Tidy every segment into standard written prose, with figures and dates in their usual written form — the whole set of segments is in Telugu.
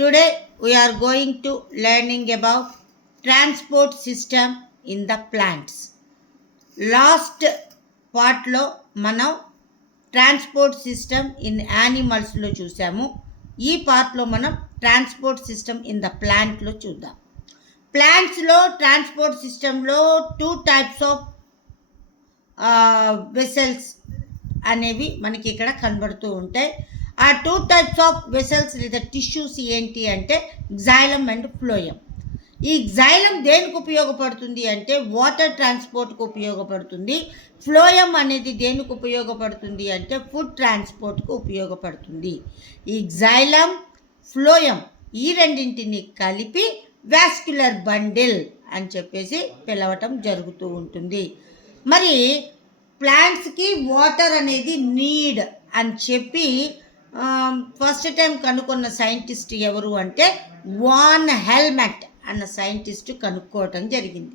Today we are going to learning about transport system in the plants. Last part లో మనం ట్రాన్స్పోర్ట్ సిస్టమ్ ఇన్ యానిమల్స్లో చూసాము. ఈ పార్ట్లో మనం ట్రాన్స్పోర్ట్ సిస్టమ్ ఇన్ ద ప్లాంట్లో చూద్దాం. ప్లాంట్స్లో ట్రాన్స్పోర్ట్ సిస్టంలో 2 types ఆఫ్ వెసల్స్ అనేవి మనకి ఇక్కడ కనబడుతూ ఉంటాయి. ఆ 2 types ఆఫ్ వెసల్స్ లేదా టిష్యూస్ ఏంటి అంటే జైలం అండ్ ఫ్లోయం. ఈ జైలం దేనికి ఉపయోగపడుతుంది అంటే వాటర్ ట్రాన్స్పోర్ట్కి ఉపయోగపడుతుంది. ఫ్లోయం అనేది దేనికి ఉపయోగపడుతుంది అంటే ఫుడ్ ట్రాన్స్పోర్ట్కు ఉపయోగపడుతుంది. ఈ జైలం ఫ్లోయం ఈ రెండింటిని కలిపి వాస్క్యులర్ బండిల్ అని చెప్పేసి పిలవటం జరుగుతూ ఉంటుంది. మరి ప్లాంట్స్కి వాటర్ అనేది నీడ్ అని చెప్పి ఫస్ట్ టైం కనుక్కున్న సైంటిస్ట్ ఎవరు అంటే వాన్ హెల్మెట్ అన్న సైంటిస్ట్ కనుక్కోవటం జరిగింది.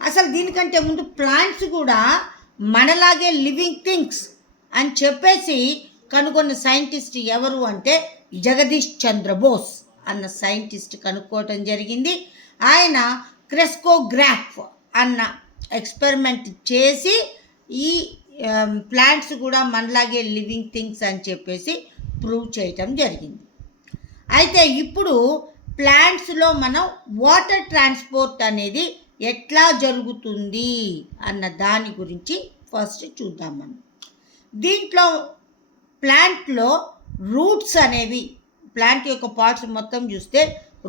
అసలు దీనికంటే ముందు ప్లాంట్స్ కూడా మనలాగే లివింగ్ థింగ్స్ అని చెప్పేసి కనుగొన్న సైంటిస్ట్ ఎవరు అంటే జగదీష్ చంద్ర బోస్ అన్న సైంటిస్ట్ కనుక్కోవటం జరిగింది. ఆయన క్రెస్కోగ్రాఫ్ అన్న ఎక్స్పెరిమెంట్ చేసి ఈ ప్లాంట్స్ కూడా మనలాగే లివింగ్ థింగ్స్ అని చెప్పేసి ప్రూవ్ చేయటం జరిగింది. అయితే ఇప్పుడు ప్లాంట్స్లో మనం వాటర్ ట్రాన్స్పోర్ట్ అనేది ఎట్లా జరుగుతుంది అన్న దాని గురించి ఫస్ట్ చూద్దాం. మనం దీంట్లో ప్లాంట్లో రూట్స్ అనేవి, ప్లాంట్ యొక్క పార్ట్స్ మొత్తం చూస్తే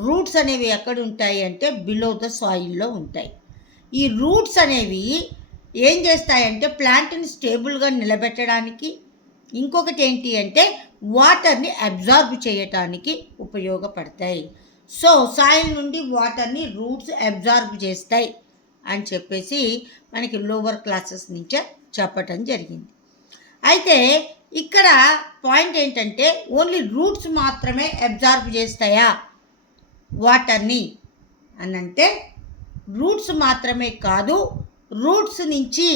రూట్స్ అనేవి ఎక్కడ ఉంటాయి అంటే బిలో ద సాయిల్లో ఉంటాయి. ఈ రూట్స్ అనేవి ఏం చేస్తాయంటే ప్లాంట్ని స్టేబుల్గా నిలబెట్టడానికి, ఇంకొకటి ఏంటి అంటే వాటర్ని అబ్జార్బ్ చేయటానికి ఉపయోగపడతాయి. సో సాయిల్ నుండి వాటర్ని రూట్స్ అబ్జార్బ్ చేస్తాయి అని చెప్పేసి మనకి లోవర్ క్లాసెస్ నుంచే చెప్పటం జరిగింది. అయితే ఇక్కడ పాయింట్ ఏంటంటే ఓన్లీ రూట్స్ మాత్రమే అబ్జార్బ్ చేస్తాయా వాటర్ని అని అంటే రూట్స్ మాత్రమే కాదు, రూట్స్ నుంచి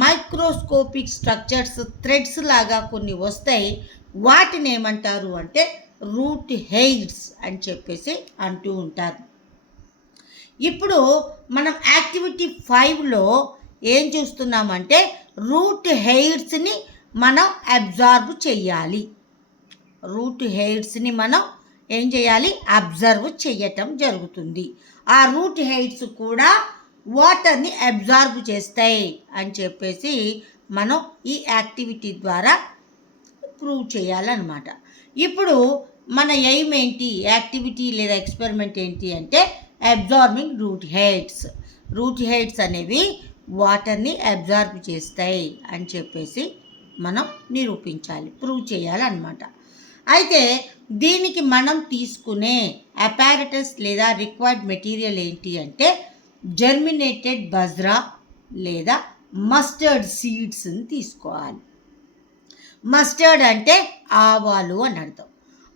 మైక్రోస్కోపిక్ స్ట్రక్చర్స్ థ్రెడ్స్ లాగా కొన్ని వస్తాయి. వాటిని ఏమంటారు అంటే రూట్ హెయిర్స్ అని చెప్పేసి అంటూ ఉంటారు. ఇప్పుడు మనం యాక్టివిటీ 5లో ఏం చూస్తున్నామంటే రూట్ హెయిర్స్ని మనం అబ్జర్వ్ చేయాలి. రూట్ హెయిర్స్ని మనం ఏం చేయాలి, అబ్జర్వ్ చేయటం జరుగుతుంది. ఆ రూట్ హెయిర్స్ కూడా వాటర్ని అబ్జర్వ్ చేస్తాయి అని చెప్పేసి మనం ఈ యాక్టివిటీ ద్వారా ప్రూవ్ చేయాలన్నమాట. ఇప్పుడు మన ఎయిమ్ ఏంటి, యాక్టివిటీ లేదా ఎక్స్పెరిమెంట్ ఏంటి అంటే absorbing root hairs. Root hairs అనేవి వాటర్ని అబ్జార్బ్ చేస్తాయి అని చెప్పేసి మనం నిరూపించాలి, ప్రూవ్ చేయాలన్నమాట. అయితే దీనికి మనం తీసుకునే అపారటస్ లేదా రిక్వైర్డ్ మెటీరియల్ ఏంటి అంటే జర్మినేటెడ్ బజ్రా లేదా మస్టర్డ్ సీడ్స్ని తీసుకోవాలి. మస్టర్డ్ అంటే ఆవాలు అని అర్థం.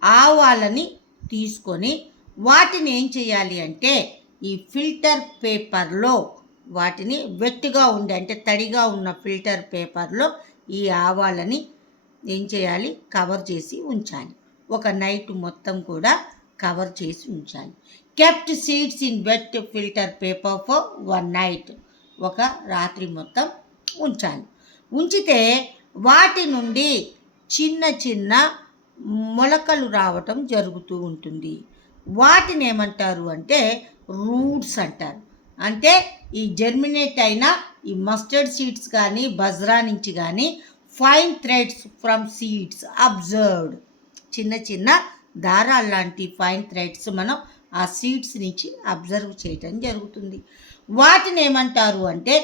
ఆవాలని తీసుకొని వాటిని ఏం చేయాలి అంటే ఈ ఫిల్టర్ పేపర్లో వాటిని వెట్టుగా ఉండే అంటే తడిగా ఉన్న ఫిల్టర్ పేపర్లో ఈ ఆవాలని ఏం చేయాలి, కవర్ చేసి ఉంచాలి. ఒక నైట్ మొత్తం కూడా కవర్ చేసి ఉంచాలి. Kept seeds in wet filter paper for 1 night, ఒక రాత్రి మొత్తం ఉంచాలి. ఉంచితే వాటి నుండి చిన్న చిన్న మొలకలు రావటం జరుగుతూ ఉంటుంది. వాటిని ఏమంటారు అంటే రూట్స్ అంటారు. అంటే ఈ జర్మినేట్ అయిన ఈ మస్టర్డ్ సీడ్స్ కానీ బజ్రా నుంచి కానీ fine threads from seeds observed, చిన్న చిన్న దారాలు లాంటి ఫైన్ థ్రెడ్స్ మనం ఆ సీడ్స్ నుంచి అబ్జర్వ్ చేయటం జరుగుతుంది. వాటిని ఏమంటారు అంటే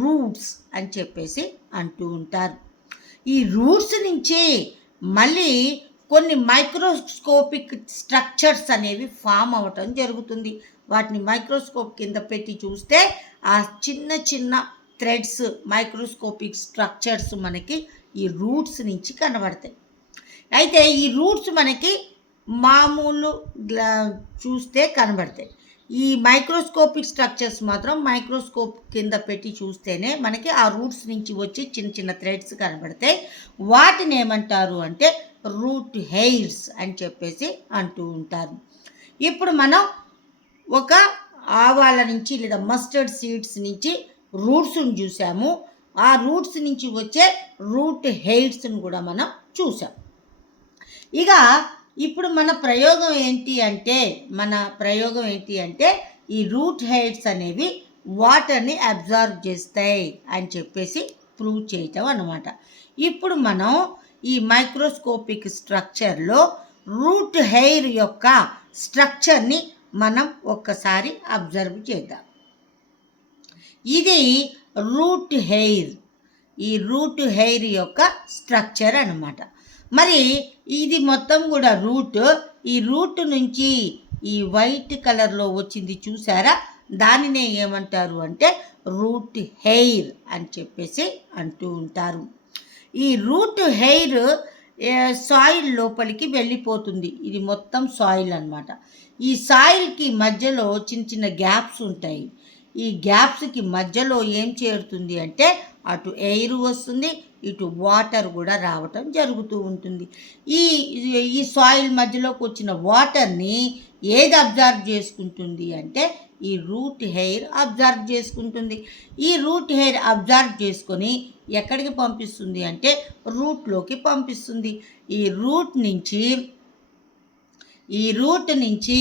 రూట్స్ అని చెప్పేసి అంటూ ఉంటారు. ఈ రూట్స్ నుంచి మళ్ళీ కొన్ని మైక్రోస్కోపిక్ స్ట్రక్చర్స్ అనేవి ఫామ్ అవ్వటం జరుగుతుంది. వాటిని మైక్రోస్కోప్ కింద పెట్టి చూస్తే ఆ చిన్న చిన్న థ్రెడ్స్ మైక్రోస్కోపిక్ స్ట్రక్చర్స్ మనకి ఈ రూట్స్ నుంచి కనబడతాయి. అయితే ఈ రూట్స్ మనకి మామూలు చూస్తే కనబడతాయి. ఈ మైక్రోస్కోపిక్ స్ట్రక్చర్స్ మాత్రం మైక్రోస్కోప్ కింద పెట్టి చూస్తేనే మనకి ఆ రూట్స్ నుంచి వచ్చి చిన్న చిన్న థ్రెడ్స్ కనబడతాయి. వాటిని ఏమంటారు అంటే రూట్ హెయిర్స్ అని చెప్పేసి అంటూ ఉంటారు. ఇప్పుడు మనం ఒక ఆవాల నుంచి లేదా మస్టర్డ్ సీడ్స్ నుంచి రూట్స్ని చూసాము. ఆ రూట్స్ నుంచి వచ్చే రూట్ హెయిర్స్ని కూడా మనం చూసాం. ఇక ఇప్పుడు మన ప్రయోగం ఏంటి అంటే ఈ రూట్ హెయిర్స్ అనేవి వాటర్ని అబ్జర్వ్ చేస్తాయి అని చెప్పేసి ప్రూవ్ చేయటం అన్నమాట. ఇప్పుడు మనం ఈ మైక్రోస్కోపిక్ స్ట్రక్చర్లో రూట్ హెయిర్ యొక్క స్ట్రక్చర్ని మనం ఒక్కసారి అబ్జర్వ్ చేద్దాం. ఇది రూట్ హెయిర్, ఈ రూట్ హెయిర్ యొక్క స్ట్రక్చర్ అన్నమాట. మరి ఇది మొత్తం కూడా ఈ రూట్ నుంచి ఈ వైట్ కలర్లో వచ్చింది చూసారా, దానినే ఏమంటారు అంటే రూట్ హెయిర్ అని చెప్పేసి అంటూ ఉంటారు. ఈ రూట్ హెయిర్ సాయిల్ లోపలికి వెళ్ళిపోతుంది. ఇది మొత్తం సాయిల్ అన్నమాట. ఈ సాయిల్కి మధ్యలో చిన్న చిన్న గ్యాప్స్ ఉంటాయి. ఈ గ్యాప్స్కి మధ్యలో ఏం చేరుతుంది అంటే అటు ఎయిర్ వస్తుంది, ఇటు వాటర్ కూడా రావటం జరుగుతూ ఉంటుంది. ఈ సాయిల్ మధ్యలోకి వచ్చిన వాటర్ని ఏది అబ్జర్వ్ చేసుకుంటుంది అంటే ఈ రూట్ హెయిర్ అబ్జర్వ్ చేసుకుంటుంది. ఈ రూట్ హెయిర్ అబ్జర్వ్ చేసుకొని ఎక్కడికి పంపిస్తుంది అంటే రూట్లోకి పంపిస్తుంది. ఈ రూట్ నుంచి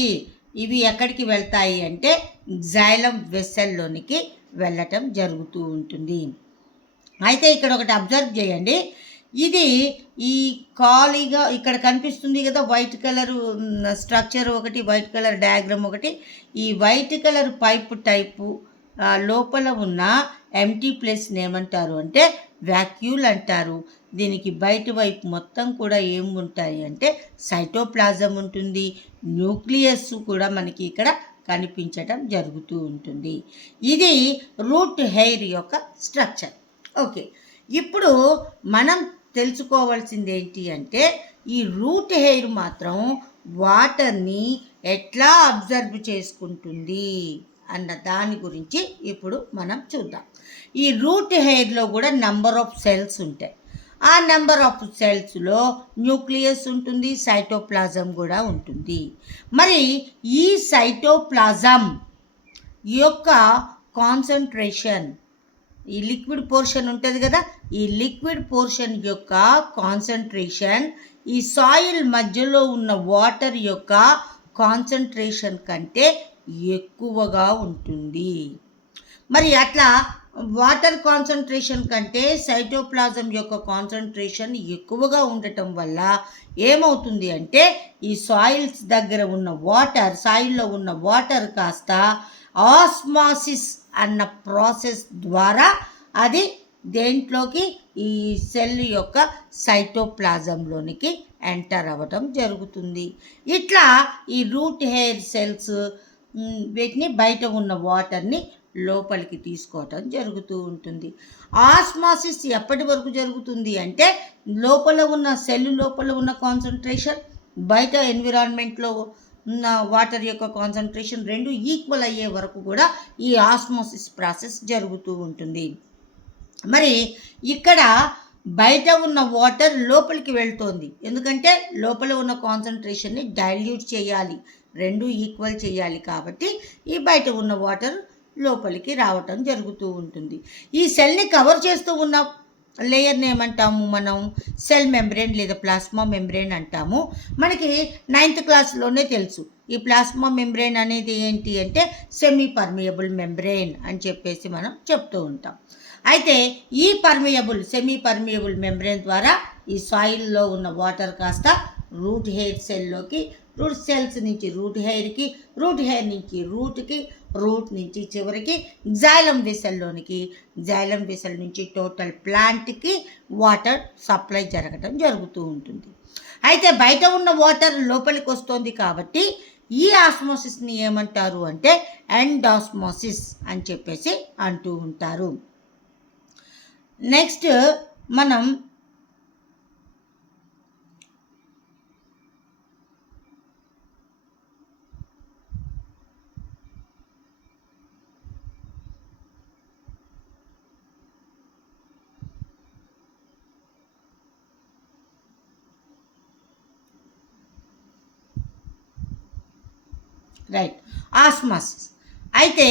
ఇవి ఎక్కడికి వెళ్తాయి అంటే జైలం వెసల్లోనికి వెళ్ళటం జరుగుతూ ఉంటుంది. అయితే ఇక్కడ ఒకటి అబ్జర్వ్ చేయండి. ఇది ఈ ఖాళీగా ఇక్కడ కనిపిస్తుంది కదా, వైట్ కలర్ స్ట్రక్చర్ ఒకటి, వైట్ కలర్ డయాగ్రామ్ ఒకటి. ఈ వైట్ కలర్ పైప్ టైపు లోపల ఉన్న ఎంటీ ప్లేస్ని ఏమంటారు అంటే వ్యాక్యూల్ అంటారు. దీనికి బయట వైపు మొత్తం కూడా ఏం ఉంటాయి అంటే సైటోప్లాజం ఉంటుంది, న్యూక్లియస్ కూడా మనకి ఇక్కడ కనిపించటం జరుగుతూ ఉంటుంది. ఇది రూట్ హెయిర్ యొక్క స్ట్రక్చర్. ఓకే, ఇప్పుడు మనం తెలుసుకోవాల్సింది ఏంటి అంటే ఈ రూట్ హెయిర్ మాత్రం వాటర్ని ఎట్లా అబ్జర్వ్ చేసుకుంటుంది అన్న దాని గురించి ఇప్పుడు మనం చూద్దాం. ఈ రూట్ హెయిర్లో కూడా నెంబర్ ఆఫ్ సెల్స్ ఉంటాయి. ఆ నెంబర్ ఆఫ్ సెల్స్లో న్యూక్లియస్ ఉంటుంది, సైటోప్లాజం కూడా ఉంటుంది. మరి ఈ సైటోప్లాజం యొక్క కాన్సన్ట్రేషన్, ఈ లిక్విడ్ పోర్షన్ ఉంటుంది కదా, ఈ లిక్విడ్ పోర్షన్ యొక్క కాన్సన్ట్రేషన్ ఈ సాయిల్ మధ్యలో ఉన్న వాటర్ యొక్క కాన్సన్ట్రేషన్ కంటే ఎక్కువగా ఉంటుంది. మరి అట్లా వాటర్ కాన్సన్ట్రేషన్ కంటే సైటోప్లాజం యొక్క కాన్సన్ట్రేషన్ ఎక్కువగా ఉండటం వల్ల ఏమవుతుంది అంటే ఈ సాయిల్స్ దగ్గర ఉన్న సాయిల్లో ఉన్న వాటర్ కాస్త ఆస్మాసిస్ అన్న ప్రాసెస్ ద్వారా అది దేంట్లోకి ఈ సెల్ యొక్క సైటోప్లాజంలోనికి ఎంటర్ అవ్వటం జరుగుతుంది. ఇట్లా ఈ రూట్ హెయిర్ సెల్స్ వీటిని బయట ఉన్న వాటర్ని లోపలికి తీసుకోవటం జరుగుతూ ఉంటుంది. ఆస్మాసిస్ ఎప్పటి వరకు జరుగుతుంది అంటే సెల్ లోపల ఉన్న కాన్సన్ట్రేషన్, బయట ఎన్విరాన్మెంట్లో ఉన్న వాటర్ యొక్క కాన్సన్ట్రేషన్ రెండు ఈక్వల్ అయ్యే వరకు కూడా ఈ ఆస్మోసిస్ ప్రాసెస్ జరుగుతూ ఉంటుంది. మరి ఇక్కడ బయట ఉన్న వాటర్ లోపలికి వెళ్తోంది, ఎందుకంటే లోపల ఉన్న కాన్సన్ట్రేషన్ని డైల్యూట్ చేయాలి, రెండు ఈక్వల్ చేయాలి. కాబట్టి ఈ బయట ఉన్న వాటర్ లోపలికి రావటం జరుగుతూ ఉంటుంది. ఈ సెల్ని కవర్ చేస్తూ ఉన్న లేయర్ని ఏమంటాము మనం? సెల్ మెంబ్రేన్ లేదా ప్లాస్మా మెంబ్రేన్ అంటాము. మనకి 9th క్లాస్లోనే తెలుసు. ఈ ప్లాస్మా మెంబ్రేన్ అనేది ఏంటి అంటే సెమీ పర్మియబుల్ మెంబ్రేన్ అని చెప్పేసి మనం చెప్తూ ఉంటాం. అయితే ఈ సెమీ పర్మియబుల్ మెంబ్రేన్ ద్వారా ఈ సాయిల్లో ఉన్న వాటర్ కాస్త రూట్ హెయిర్ సెల్లోకి, రూట్ సెల్స్ నుంచి రూట్ హెయిర్కి, రూట్ హెయిర్ నుంచి రూట్కి, రూట్ నుంచి చివరికి జైలం వెసల్లోనికి, జైలం వెసల్ నుంచి టోటల్ ప్లాంట్కి వాటర్ సప్లై జరగటం జరుగుతూ ఉంటుంది. అయితే బయట ఉన్న వాటర్ లోపలికి వస్తుంది కాబట్టి ఈ ఆస్మోసిస్ని ఏమంటారు అంటే ఎండాస్మోసిస్ అని చెప్పేసి అంటూ ఉంటారు. నెక్స్ట్ మనం రైట్. ఆస్మాసిస్. అయితే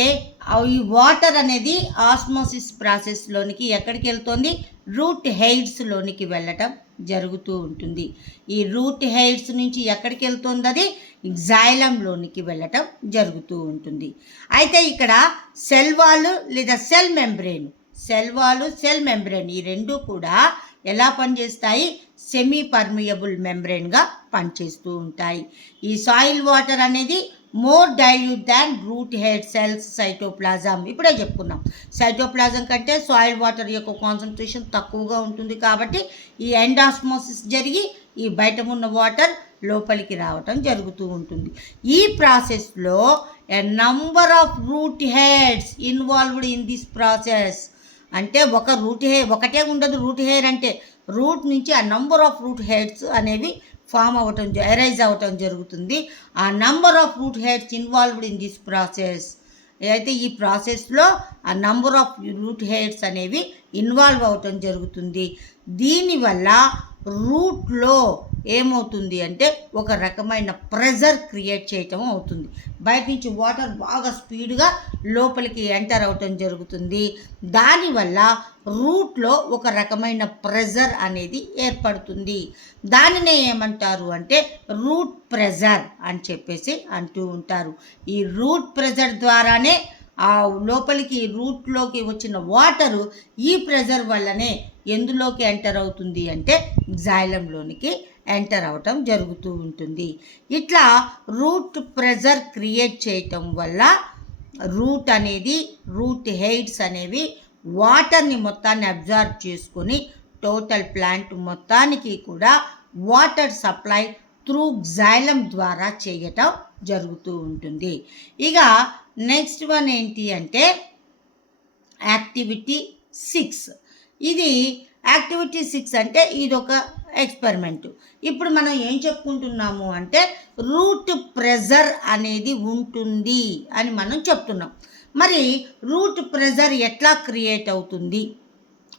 ఈ వాటర్ అనేది ఆస్మోసిస్ ప్రాసెస్లోనికి ఎక్కడికి వెళ్తుంది? రూట్ హెయిర్స్లోనికి వెళ్ళటం జరుగుతూ ఉంటుంది. ఈ రూట్ హెయిర్స్ నుంచి ఎక్కడికి వెళ్తుంది? అది జైలంలోనికి వెళ్ళటం జరుగుతూ ఉంటుంది. అయితే ఇక్కడ సెల్ వాల్ లేదా cell membrane, cell wall, cell membrane ఈ రెండు కూడా ఎలా పనిచేస్తాయి? సెమీ పర్మియబుల్ మెంబ్రెయిన్గా పనిచేస్తూ ఉంటాయి. ఈ సాయిల్ వాటర్ అనేది మోర్ డైల్యూట్ దాన్ రూట్ హెయిర్ సెల్స్ సైటోప్లాజం. ఇప్పుడే చెప్పుకున్నాం, సైటోప్లాజం కంటే సాయిల్ వాటర్ యొక్క కాన్సన్ట్రేషన్ తక్కువగా ఉంటుంది. కాబట్టి ఈ ఎండాస్మోసిస్ జరిగి ఈ బయట ఉన్న వాటర్ లోపలికి రావటం జరుగుతూ ఉంటుంది. ఈ ప్రాసెస్లో a number of root hairs involved in this process. అంటే ఒక రూట్ హెయిర్ ఒకటే ఉండదు. రూట్ హెయిర్ అంటే రూట్ నుంచి ఆ నంబర్ ఆఫ్ రూట్ హెయిర్స్ అనేవి ఫామ్ అవ్వటం, అరైజ్ అవ్వటం జరుగుతుంది. ఆ number of root hairs involved in this process. అయితే ఈ ప్రాసెస్లో ఆ నంబర్ ఆఫ్ రూట్ హెయిర్స్ అనేవి ఇన్వాల్వ్ అవ్వటం జరుగుతుంది. దీనివల్ల రూట్లో ఏమవుతుంది అంటే ఒక రకమైన ప్రెజర్ క్రియేట్ చేయటం అవుతుంది. బయట నుంచి వాటర్ బాగా స్పీడ్గా లోపలికి ఎంటర్ అవటం జరుగుతుంది. దానివల్ల రూట్లో ఒక రకమైన ప్రెజర్ అనేది ఏర్పడుతుంది. దానినే ఏమంటారు అంటే రూట్ ప్రెజర్ అని చెప్పేసి అంటూ ఉంటారు. ఈ రూట్ ప్రెజర్ ద్వారానే ఆ లోపలికి రూట్లోకి వచ్చిన వాటరు ఈ ప్రెజర్ వల్లనే ఎందులోకి ఎంటర్ అవుతుంది అంటే జైలంలోనికి ఎంటర్ అవటం జరుగుతూ ఉంటుంది. ఇట్లా రూట్ ప్రెజర్ క్రియేట్ చేయటం వల్ల రూట్ అనేది, రూట్ హెయిర్స్ అనేవి వాటర్ని మొత్తాన్ని అబ్జర్వ్ చేసుకొని టోటల్ ప్లాంట్ మొత్తానికి కూడా వాటర్ సప్లై త్రూ జైలం ద్వారా చేయటం జరుగుతూ ఉంటుంది. ఇక నెక్స్ట్ వన్ ఏంటి అంటే యాక్టివిటీ 6. ఇది యాక్టివిటీ 6 అంటే ఇది ఒక ఎక్స్పెరిమెంట్. ఇప్పుడు మనం ఏం చెప్పుకుంటున్నాము అంటే రూట్ ప్రెజర్ అనేది ఉంటుంది అని మనం చెప్తున్నాం. మరి రూట్ ప్రెజర్ ఎట్లా క్రియేట్ అవుతుంది,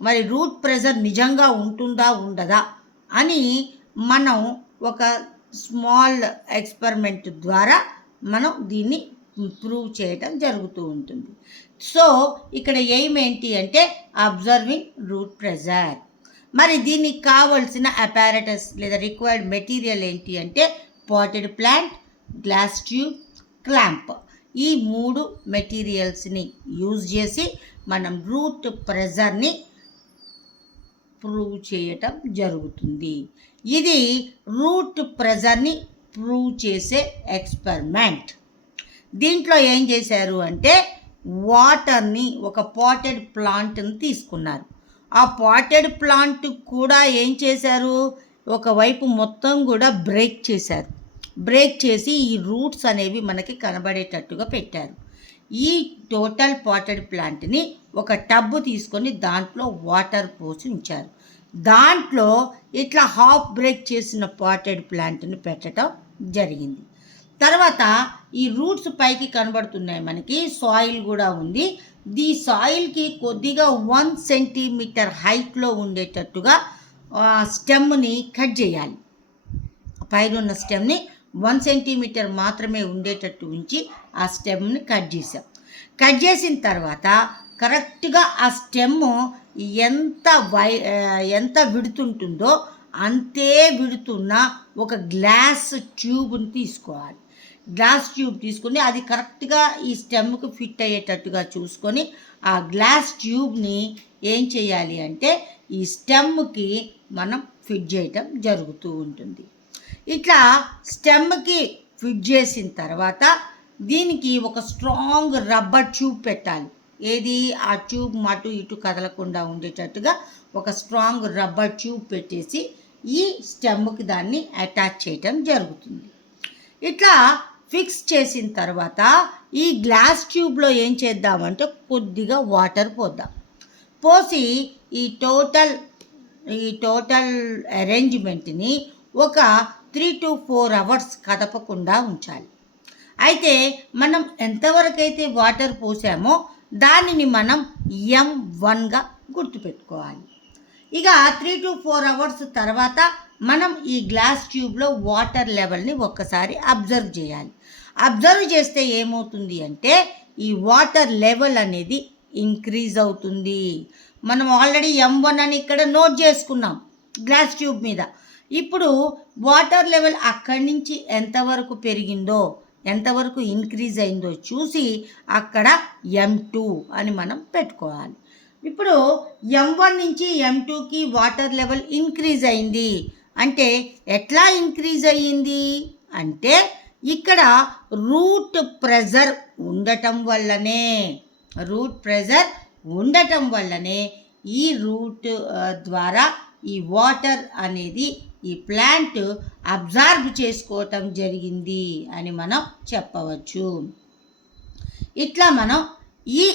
మరి రూట్ ప్రెజర్ నిజంగా ఉంటుందా ఉండదా అని మనం ఒక స్మాల్ ఎక్స్పెరిమెంట్ ద్వారా మనం దీన్ని ప్రూవ్ చేయడం జరుగుతూ ఉంటుంది. సో ఇక్కడ ఎయిమ్ ఏంటి అంటే అబ్జర్వింగ్ రూట్ ప్రెజర్. మరి దీనికి కావలసిన అపారటస్ లేదా రిక్వైర్డ్ మెటీరియల్ ఏంటి అంటే potted plant, glass tube, clamp. ఈ 3 మెటీరియల్స్ని యూజ్ చేసి మనం రూట్ ప్రెజర్ని ప్రూవ్ చేయటం జరుగుతుంది. ఇది రూట్ ప్రెజర్ని ప్రూవ్ చేసే ఎక్స్పెరిమెంట్. దీంట్లో ఏం చేశారు అంటే వాటర్ని, ఒక పాటెడ్ ప్లాంట్ని తీసుకున్నారు. ఆ పాటెడ్ ప్లాంట్ కూడా ఏం చేశారు, ఒకవైపు మొత్తం కూడా బ్రేక్ చేశారు. బ్రేక్ చేసి ఈ రూట్స్ అనేవి మనకి కనబడేటట్టుగా పెట్టారు. ఈ టోటల్ పాటెడ్ ప్లాంట్ని ఒక టబ్బు తీసుకొని దాంట్లో వాటర్ పోసి ఉంచారు. దాంట్లో ఇట్లా హాఫ్ బ్రేక్ చేసిన పాటెడ్ ప్లాంట్ని పెట్టడం జరిగింది. తర్వాత ఈ రూట్స్ పైకి కనబడుతున్నాయి, మనకి సాయిల్ కూడా ఉంది. ఈ సాయిల్కి కొద్దిగా 1 సెంటీమీటర్ హైట్లో ఉండేటట్టుగా స్టెమ్ని కట్ చేయాలి. పైన ఉన్న స్టెమ్ని 1 సెంటీమీటర్ మాత్రమే ఉండేటట్టు ఉంచి ఆ స్టెమ్ని కట్ చేసాం. కట్ చేసిన తర్వాత కరెక్ట్గా ఆ స్టెమ్ ఎంత విడుతుంటుందో అంతే విడుతున్న ఒక గ్లాస్ ట్యూబ్ని తీసుకోవాలి. గ్లాస్ ట్యూబ్ తీసుకొని అది కరెక్ట్గా ఈ స్టెమ్కి ఫిట్ అయ్యేటట్టుగా చూసుకొని ఆ గ్లాస్ ట్యూబ్ని ఏం చేయాలి అంటే ఈ స్టెమ్కి మనం ఫిట్ చేయటం జరుగుతూ ఉంటుంది. ఇట్లా స్టెమ్కి ఫిట్ చేసిన తర్వాత దీనికి ఒక స్ట్రాంగ్ రబ్బర్ ట్యూబ్ పెట్టాలి. ఏది ఆ ట్యూబ్ అటు ఇటు కదలకుండా ఉండేటట్టుగా ఒక స్ట్రాంగ్ రబ్బర్ ట్యూబ్ పెట్టేసి ఈ స్టెమ్కి దాన్ని అటాచ్ చేయటం జరుగుతుంది. ఇట్లా ఫిక్స్ చేసిన తర్వాత ఈ గ్లాస్ ట్యూబ్లో ఏం చేద్దామంటే కొద్దిగా వాటర్ పోద్దాం. పోసి ఈ టోటల్ అరేంజ్మెంట్ని ఒక 3 to 4 అవర్స్ కదపకుండా ఉంచాలి. అయితే మనం ఎంతవరకైతే వాటర్ పోసామో దానిని మనం M1గా గుర్తుపెట్టుకోవాలి. ఇక 3 to 4 అవర్స్ తర్వాత మనం ఈ గ్లాస్ ట్యూబ్లో వాటర్ లెవెల్ని ఒక్కసారి అబ్జర్వ్ చేయాలి. అబ్జర్వ్ చేస్తే ఏమవుతుంది అంటే ఈ వాటర్ లెవెల్ అనేది ఇంక్రీజ్ అవుతుంది. మనం ఆల్రెడీ M1 అని ఇక్కడ నోట్ చేసుకున్నాం గ్లాస్ ట్యూబ్ మీద. ఇప్పుడు వాటర్ లెవెల్ అక్కడి నుంచి ఎంతవరకు పెరిగిందో, ఎంతవరకు ఇంక్రీజ్ అయిందో చూసి అక్కడ M2 అని మనం పెట్టుకోవాలి. ఇప్పుడు M1 నుంచి M2కి వాటర్ లెవెల్ ఇంక్రీజ్ అయింది అంటే ఎట్లా ఇంక్రీజ్ అయ్యింది అంటే ఇక్కడ రూట్ ప్రెజర్ ఉండటం వల్లనే ఈ రూట్ ద్వారా ఈ వాటర్ అనేది ఈ ప్లాంట్ అబ్జార్బ్ చేసుకోవటం జరిగింది అని మనం చెప్పవచ్చు. ఇట్లా మనం ఈ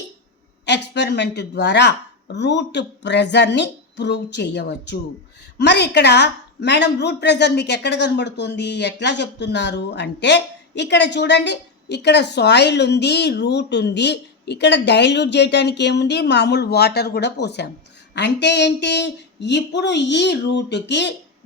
ఎక్స్పెరిమెంట్ ద్వారా రూట్ ప్రెజర్ని ప్రూవ్ చేయవచ్చు. మరి ఇక్కడ మేడం రూట్ ప్రెజర్ మీకు ఎక్కడ కనబడుతుంది, ఎట్లా చెప్తున్నారు అంటే ఇక్కడ చూడండి, ఇక్కడ సాయిల్ ఉంది, రూట్ ఉంది, ఇక్కడ డైల్యూట్ చేయడానికి ఏముంది, మామూలు వాటర్ కూడా పోసాం. అంటే ఏంటి, ఇప్పుడు ఈ రూట్కి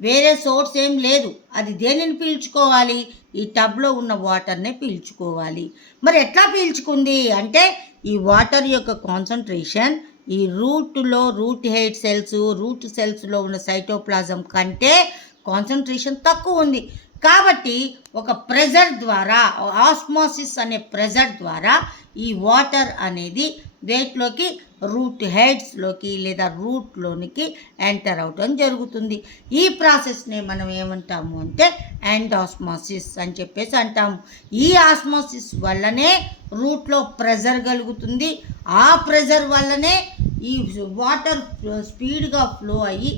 వేరే సోర్స్ ఏం లేదు, అది దేనిని పీల్చుకోవాలి, ఈ టబ్లో ఉన్న వాటర్నే పీల్చుకోవాలి. మరి ఎట్లా పీల్చుకుంది అంటే ఈ వాటర్ యొక్క కాన్సన్ట్రేషన్ ఈ రూట్ హెయిర్ సెల్స్, రూట్ సెల్స్లో ఉన్న సైటోప్లాజం కంటే కాన్సన్ట్రేషన్ తక్కువ ఉంది. కాబట్టి ఒక ప్రెజర్ ద్వారా, ఆస్మోసిస్ అనే ప్రెజర్ ద్వారా ఈ వాటర్ అనేది వేట్లోకి రూట్ హెడ్స్లోకి లేదా రూట్లోనికి ఎంటర్ అవటం జరుగుతుంది. ఈ ప్రాసెస్ని మనం ఏమంటాము అంటే ఎండాస్మోసిస్ అని చెప్పేసి అంటాము. ఈ ఆస్మోసిస్ వల్లనే రూట్లో ప్రెజర్ కలుగుతుంది. ఆ ప్రెజర్ వల్లనే ఈ వాటర్ స్పీడ్గా ఫ్లో అయ్యి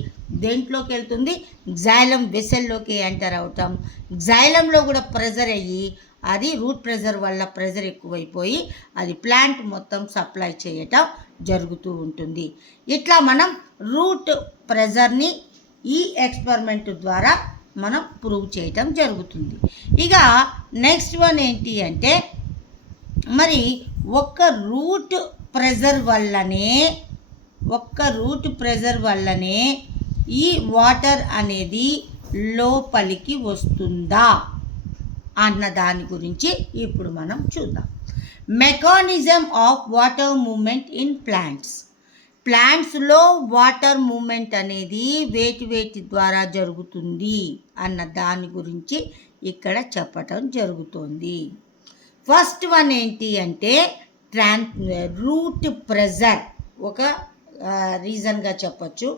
దేంట్లోకి వెళ్తుంది, జైలం వెసల్లోకి ఎంటర్ అవుతాం. జైలంలో కూడా ప్రెజర్ అయ్యి అది రూట్ ప్రెజర్ వల్ల ప్రెజర్ ఎక్కువైపోయి అది ప్లాంట్ మొత్తం సప్లై చేయటం జరుగుతూ ఉంటుంది. ఇట్లా మనం రూట్ ప్రెజర్ని ఈ ఎక్స్పెరిమెంట్ ద్వారా మనం ప్రూవ్ చేయటం జరుగుతుంది. ఇక నెక్స్ట్ వన్ ఏంటి అంటే మరి ఒక్క రూట్ ప్రెజర్ వల్లనే ఈ వాటర్ అనేది లోపలికి వస్తుందా అన్న దాని గురించి ఇప్పుడు మనం చూద్దాం. Mechanism of water movement in ప్లాంట్స్లో వాటర్ మూమెంట్ అనేది వేటి ద్వారా జరుగుతుంది అన్న దాని గురించి ఇక్కడ చెప్పటం జరుగుతుంది. ఫస్ట్ వన్ ఏంటి అంటే రూట్ ప్రెజర్ ఒక రీజన్గా చెప్పచ్చు.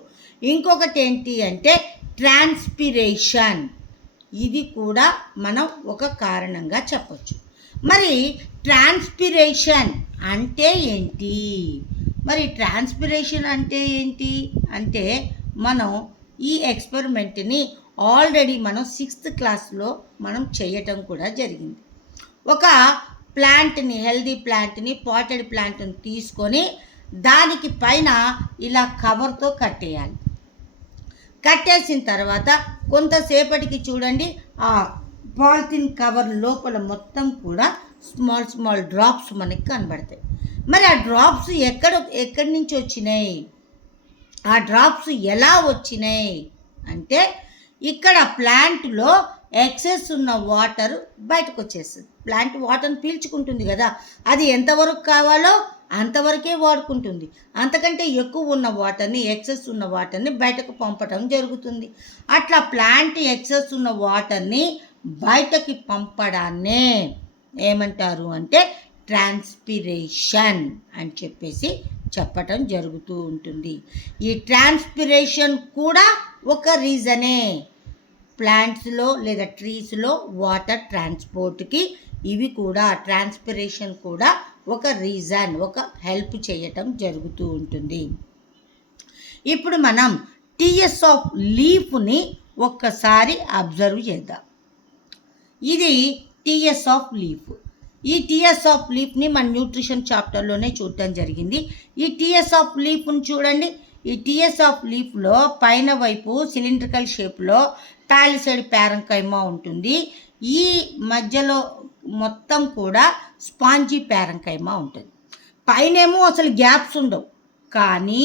ఇంకొకటి ఏంటి అంటే ట్రాన్స్పిరేషన్, ఇది కూడా మనం ఒక కారణంగా చెప్పచ్చు. మరి ట్రాన్స్పిరేషన్ అంటే ఏంటి అంటే మనం ఈ ఎక్స్పెరిమెంట్ని ఆల్రెడీ మనం 6th క్లాస్లో మనం చేయటం కూడా జరిగింది. ఒక ప్లాంట్ని, హెల్దీ ప్లాంట్ని, పాటెడ్ ప్లాంట్ని తీసుకొని దానికి పైన ఇలా కవర్తో కట్టేయాలి. కట్టేసిన తర్వాత కొంతసేపటికి చూడండి ఆ పాలిథిన్ కవర్ లోపల మొత్తం కూడా స్మాల్ డ్రాప్స్ మనకి కనబడతాయి. మరి ఆ డ్రాప్స్ ఎక్కడి నుంచి వచ్చినాయి, ఆ డ్రాప్స్ ఎలా వచ్చినాయి అంటే ఇక్కడ ప్లాంట్లో ఎక్సెస్ ఉన్న వాటర్ బయటకు వచ్చేస్తుంది. ప్లాంట్ వాటర్ని పీల్చుకుంటుంది కదా, అది ఎంతవరకు కావాలో అంతవరకే వాడుకుంటుంది. అంతకంటే ఎక్కువ ఉన్న వాటర్ని, ఎక్సెస్ ఉన్న వాటర్ని బయటకు పంపటం జరుగుతుంది. అట్లా ప్లాంట్ ఎక్సెస్ ఉన్న వాటర్ని బయటకి పంపడాన్నే ఏమంటారు అంటే ట్రాన్స్పిరేషన్ అని చెప్పేసి చెప్పటం జరుగుతూ ఉంటుంది. ఈ ట్రాన్స్పిరేషన్ కూడా ఒక రీజనే, ప్లాంట్స్లో లేదా ట్రీస్లో వాటర్ ట్రాన్స్పోర్ట్కి ఇవి కూడా, ట్రాన్స్పిరేషన్ కూడా ఒక రీజన్, ఒక హెల్ప్ చేయటం జరుగుతూ ఉంటుంది. ఇప్పుడు మనం టీఎస్ ఆఫ్ లీఫ్ని ఒక్కసారి అబ్జర్వ్ చేద్దాం. ఇది టీఎస్ ఆఫ్ లీఫ్. ఈ టీఎస్ ఆఫ్ లీఫ్ని మన న్యూట్రిషన్ చాప్టర్లోనే చూడటం జరిగింది. ఈ టీఎస్ ఆఫ్ లీఫ్ని చూడండి. ఈ టీఎస్ ఆఫ్ లీఫ్లో పైన వైపు సిలిండ్రికల్ షేప్లో పాలిసైడ్ ప్యారంకైమా ఉంటుంది. ఈ మధ్యలో మొత్తం కూడా స్పాంజీ ప్యారంకైమా ఉంటుంది. పైనేమో అసలు గ్యాప్స్ ఉండవు, కానీ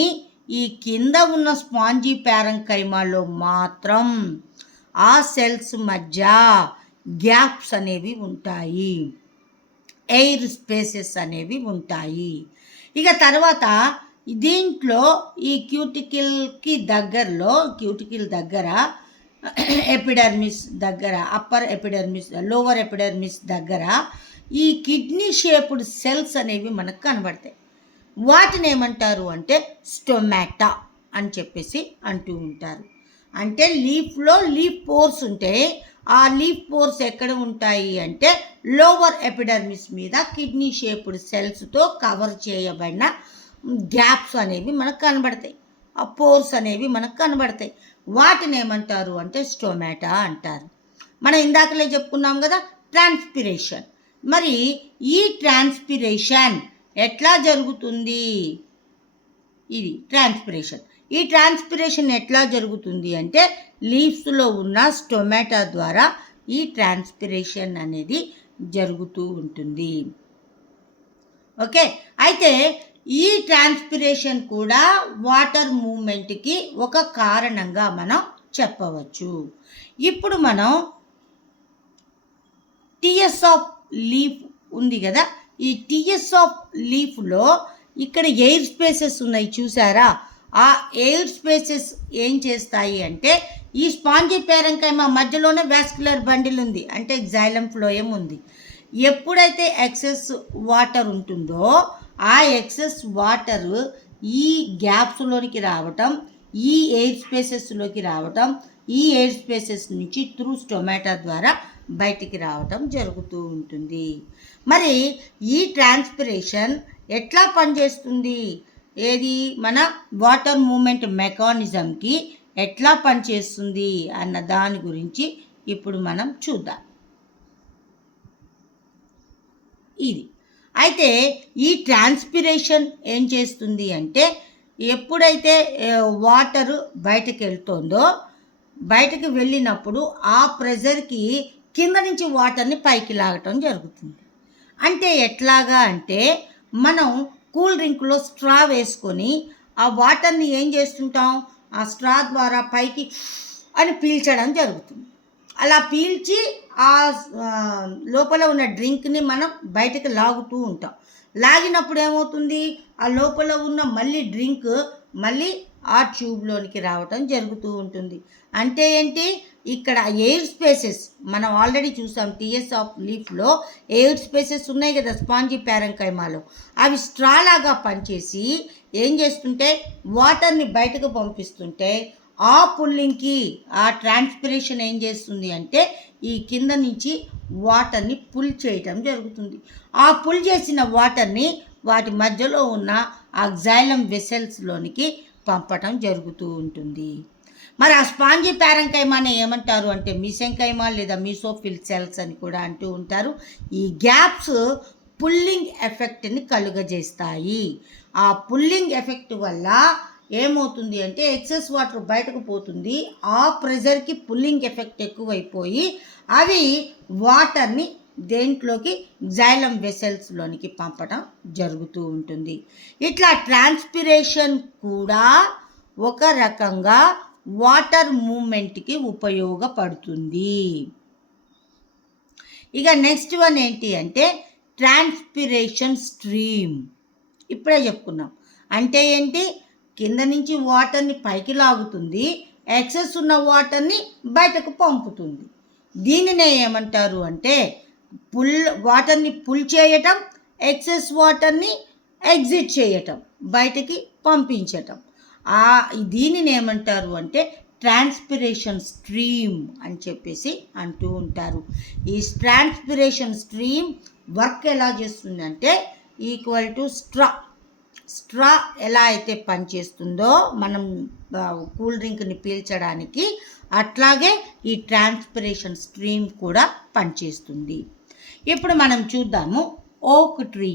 ఈ కింద ఉన్న స్పాంజీ ప్యారంకైమాలో మాత్రం ఆ సెల్స్ మధ్య గ్యాప్స్ అనేవి ఉంటాయి, ఎయిర్ స్పేసెస్ అనేవి ఉంటాయి. ఇక తర్వాత దీంట్లో ఈ క్యూటికల్కి దగ్గరలో, క్యూటికల్ దగ్గర ఎపిడర్మిస్ దగ్గర, అప్పర్ ఎపిడర్మిస్, లోవర్ ఎపిడర్మిస్ దగ్గర ఈ కిడ్నీ షేప్డ్ సెల్స్ అనేవి మనకు కనబడతాయి. వాటిని ఏమంటారు అంటే స్టొమాటా అని చెప్పేసి అంటూ ఉంటారు. అంటే లీఫ్లో లీఫ్ పోర్స్ ఉంటాయి. ఆ లీఫ్ పోర్స్ ఎక్కడ ఉంటాయి అంటే లోవర్ ఎపిడర్మిస్ మీద కిడ్నీ షేప్డ్ సెల్స్తో కవర్ చేయబడిన గ్యాప్స్ అనేవి మనకు కనబడతాయి, ఆ పోర్స్ అనేవి మనకు కనబడతాయి. వాటిని ఏమంటారు అంటే స్టొమాటా అంటారు. మనం ఇందాకలే చెప్పుకున్నాం కదా ట్రాన్స్పిరేషన్. మరి ఈ ట్రాన్స్పిరేషన్ ఎట్లా జరుగుతుంది? ఇది ట్రాన్స్పిరేషన్. ఈ ట్రాన్స్పిరేషన్ ఎట్లా జరుగుతుంది అంటే లీవ్స్లో ఉన్న స్టొమాటా ద్వారా ఈ ట్రాన్స్పిరేషన్ అనేది జరుగుతూ ఉంటుంది. ఓకే, అయితే ఈ ట్రాన్స్పిరేషన్ కూడా వాటర్ మూమెంట్కి ఒక కారణంగా మనం చెప్పవచ్చు. ఇప్పుడు మనం టిఎస్ ఆఫ్ లీఫ్ ఉంది కదా, ఈ టిఎస్ ఆఫ్ లీఫ్లో ఇక్కడ ఎయిర్ స్పేసెస్ ఉన్నాయి చూసారా? ఆ ఎయిర్ స్పేసెస్ ఏం చేస్తాయి అంటే ఈ స్పాంజీ పేరెంకైమా మధ్యలోనే వాస్కులర్ బండిల్ ఉంది, అంటే జైలం ఫ్లోయం ఉంది. ఎప్పుడైతే ఎక్సెస్ వాటర్ ఉంటుందో ఆ ఎక్సెస్ వాటర్ ఈ గ్యాప్స్లోనికి రావటం, ఈ ఎయిర్ స్పేసెస్లోకి రావటం, ఈ ఎయిర్ స్పేసెస్ నుంచి త్రూ స్టొమాటా ద్వారా బయటికి రావటం జరుగుతూ ఉంటుంది. మరి ఈ ట్రాన్స్పిరేషన్ ఎట్లా పనిచేస్తుంది? ఏది మన వాటర్ మూమెంట్ మెకానిజంకి ఎట్లా పనిచేస్తుంది అన్న దాని గురించి ఇప్పుడు మనం చూద్దాం. ఇది అయితే ఈ ట్రాన్స్పిరేషన్ ఏం చేస్తుంది అంటే ఎప్పుడైతే వాటర్ బయటకు వెళ్తుందో, బయటకు వెళ్ళినప్పుడు ఆ ప్రెజర్కి కింద నుంచి వాటర్ని పైకి లాగటం జరుగుతుంది. అంటే ఎట్లాగా అంటే మనం కూల్ డ్రింక్లో స్ట్రా వేసుకొని ఆ వాటర్ని ఏం చేస్తుంటాం, ఆ స్ట్రా ద్వారా పైకి అని పీల్చడం జరుగుతుంది. అలా పీల్చి ఆ లోపల ఉన్న డ్రింక్ని మనం బయటకు లాగుతూ ఉంటాం. లాగినప్పుడు ఏమవుతుంది, ఆ లోపల ఉన్న మళ్ళీ డ్రింక్ మళ్ళీ ఆ ట్యూబ్లోనికి రావటం జరుగుతూ ఉంటుంది. అంటే ఏంటి, ఇక్కడ ఎయిర్ స్పేసెస్ మనం ఆల్రెడీ చూసాం. టిఎస్ ఆఫ్ లీఫ్లో ఎయిర్ స్పేసెస్ ఉన్నాయి కదా స్పాంజీ ప్యారెంకైమాలో, అవి స్ట్రా లాగా పనిచేసి ఏం చేస్తుంటే వాటర్ని బయటకు పంపిస్తుంటే ఆ పుల్లింగ్కి ఆ ట్రాన్స్పిరేషన్ ఏం చేస్తుంది అంటే ఈ కింద నుంచి వాటర్ని పుల్ చేయటం జరుగుతుంది. ఆ పుల్ చేసిన వాటర్ని వాటి మధ్యలో ఉన్న ఆ జైలం వెసల్స్లోనికి పంపటం జరుగుతూ ఉంటుంది. మరి ఆ స్పాంజీ ప్యారెంకైమాని ఏమంటారు అంటే మీసెంకైమా లేదా మీసోఫిల్ సెల్స్ అని కూడా అంటూ ఉంటారు. ఈ గ్యాప్స్ పుల్లింగ్ ఎఫెక్ట్ని కలుగజేస్తాయి. ఆ పుల్లింగ్ ఎఫెక్ట్ వల్ల ఏమవుతుంది అంటే ఎక్సెస్ వాటర్ బయటకు పోతుంది. ఆ ప్రెజర్కి పుల్లింగ్ ఎఫెక్ట్ ఎక్కువైపోయి అవి వాటర్ని దేంట్లోకి జైలం వెసల్స్లోనికి పంపడం జరుగుతూ ఉంటుంది. ఇట్లా ట్రాన్స్పిరేషన్ కూడా ఒక రకంగా వాటర్ మూమెంట్కి ఉపయోగపడుతుంది. ఇక నెక్స్ట్ వన్ ఏంటి అంటే ట్రాన్స్పిరేషన్ స్ట్రీమ్. ఇప్పుడే చెప్పుకున్నాం. అంటే ఏంటి, కింద నుంచి వాటర్ని పైకి లాగుతుంది, ఎక్సెస్ ఉన్న వాటర్ని బయటకు పంపుతుంది. దీనినే ఏమంటారు అంటే వాటర్ని పుల్ చేయటం, ఎక్సెస్ వాటర్ని ఎగ్జిట్ చేయటం, బయటకి పంపించటం. దీనిని ఏమంటారు అంటే ట్రాన్స్పిరేషన్ స్ట్రీమ్ అని చెప్పేసి అంటూ ఉంటారు. ఈ ట్రాన్స్పిరేషన్ స్ట్రీమ్ వర్క్ ఎలా చేస్తుందంటే ఈక్వల్ టు స్ట్రా ఎలా అయితే పనిచేస్తుందో మనం కూల్ డ్రింక్ని పీల్చడానికి, అట్లాగే ఈ ట్రాన్స్పిరేషన్ స్ట్రీమ్ కూడా పనిచేస్తుంది. ఇప్పుడు మనం చూద్దాము ఓక్ ట్రీ.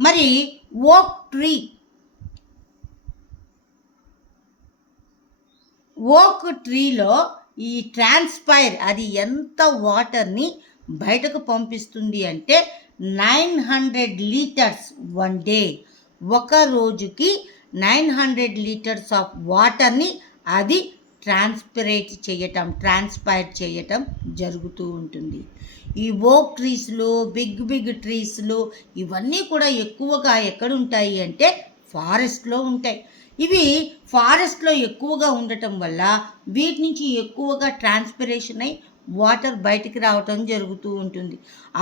మరి ఓక్ ట్రీలో ఈ ట్రాన్స్పైర్ అది ఎంత వాటర్ని బయటకు పంపిస్తుంది అంటే 900 లీటర్స్ వన్ డే. ఒక రోజుకి 900 లీటర్స్ ఆఫ్ వాటర్ని అది ట్రాన్స్పైర్ చేయటం జరుగుతూ ఉంటుంది. ఈ ఓక్ ట్రీస్లు, బిగ్ ట్రీస్లు ఇవన్నీ కూడా ఎక్కువగా ఎక్కడుంటాయి అంటే ఫారెస్ట్లో ఉంటాయి. ఇవి ఫారెస్ట్లో ఎక్కువగా ఉండటం వల్ల వీటి నుంచి ఎక్కువగా ట్రాన్స్పిరేషన్ అయి వాటర్ బయటికి రావటం జరుగుతూ ఉంటుంది.